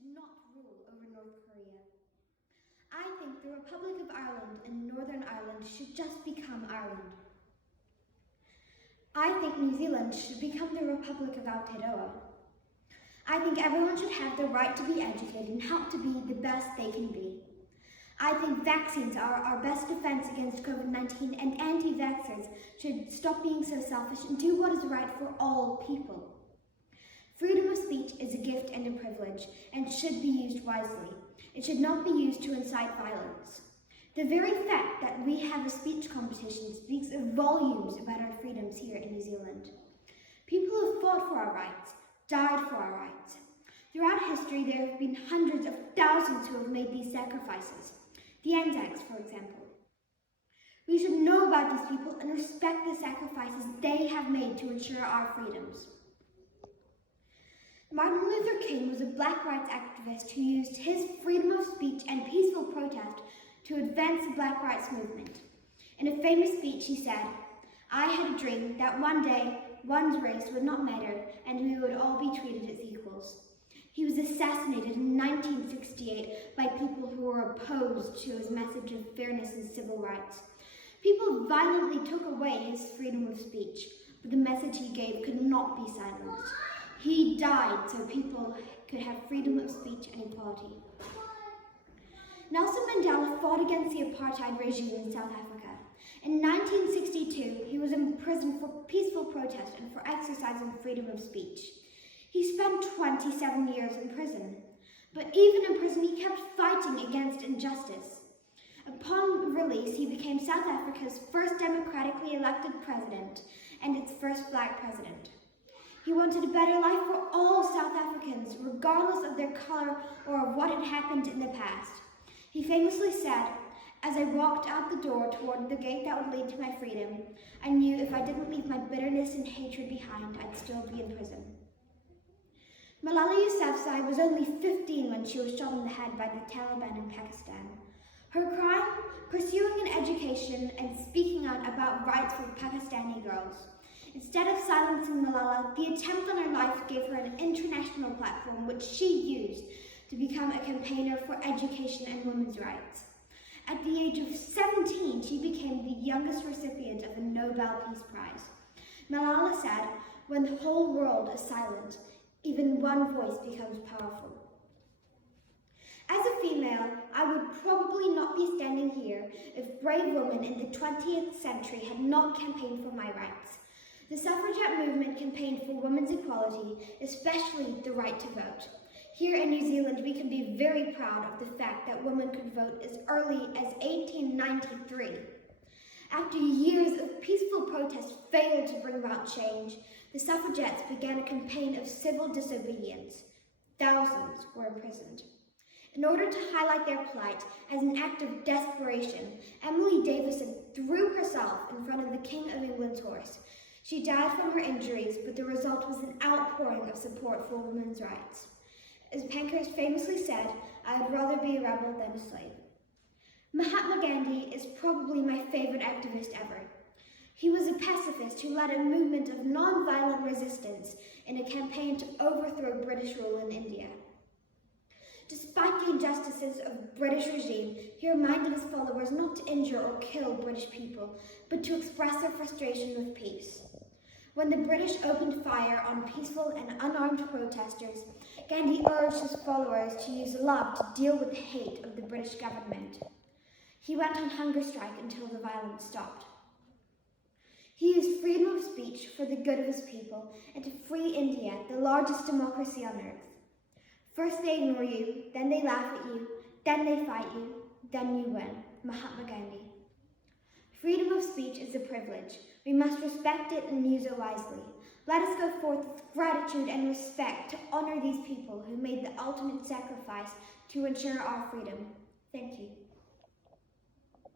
should not rule over North Korea. I think the Republic of Ireland and Northern Ireland should just become Ireland. I think New Zealand should become the Republic of Aotearoa. I think everyone should have the right to be educated and help to be the best they can be. I think vaccines are our best defense against COVID-19, and anti-vaxxers should stop being so selfish and do what is right for all people. Freedom of speech is a gift and a privilege and should be used wisely. It should not be used to incite violence. The very fact that we have a speech competition speaks volumes about our freedoms here in New Zealand. People have fought for our rights, died for our rights. Throughout history, there have been hundreds of thousands who have made these sacrifices. The Anzacs, for example. We should know about these people and respect the sacrifices they have made to ensure our freedoms. Martin Luther King was a black rights activist who used his freedom of speech and peaceful protest to advance the black rights movement. In a famous speech, he said, "I had a dream that one day one's race would not matter and we would all be treated as equals." He was assassinated in 1968 by people who were opposed to his message of fairness and civil rights. People violently took away his freedom of speech, but the message he gave could not be silenced. He died so people could have freedom of speech and equality. Nelson Mandela fought against the apartheid regime in South Africa. In 1962, he was imprisoned for peaceful protest and for exercising freedom of speech. He spent 27 years in prison, but even in prison he kept fighting against injustice. Upon release, he became South Africa's first democratically elected president and its first black president. He wanted a better life for all South Africans, regardless of their color or of what had happened in the past. He famously said, "As I walked out the door toward the gate that would lead to my freedom, I knew if I didn't leave my bitterness and hatred behind, I'd still be in prison." Malala Yousafzai was only 15 when she was shot in the head by the Taliban in Pakistan. Her crime? Pursuing an education and speaking out about rights for Pakistani girls. Instead of silencing Malala, the attempt on her life gave her an international platform which she used to become a campaigner for education and women's rights. At the age of 17, she became the youngest recipient of a Nobel Peace Prize. Malala said, "When the whole world is silent, even one voice becomes powerful." As a female, I would probably not be standing here if brave women in the 20th century had not campaigned for my rights. The suffragette movement campaigned for women's equality, especially the right to vote. Here in New Zealand, we can be very proud of the fact that women could vote as early as 1893. After years of peaceful protest failed to bring about change, the suffragettes began a campaign of civil disobedience. Thousands were imprisoned. In order to highlight their plight as an act of desperation, Emily Davison threw herself in front of the King of England's horse. She died from her injuries, but the result was an outpouring of support for women's rights. As Pankhurst famously said, "I would rather be a rebel than a slave." Mahatma Gandhi is probably my favorite activist ever. He was a pacifist who led a movement of non-violent resistance in a campaign to overthrow British rule in India. Despite the injustices of the British regime, he reminded his followers not to injure or kill British people, but to express their frustration with peace. When the British opened fire on peaceful and unarmed protesters, Gandhi urged his followers to use love to deal with the hate of the British government. He went on hunger strike until the violence stopped. He used freedom of speech for the good of his people and to free India, the largest democracy on earth. First they ignore you, then they laugh at you, then they fight you, then you win. Mahatma Gandhi. Freedom of speech is a privilege. We must respect it and use it wisely. Let us go forth with gratitude and respect to honor these people who made the ultimate sacrifice to ensure our freedom. Thank you.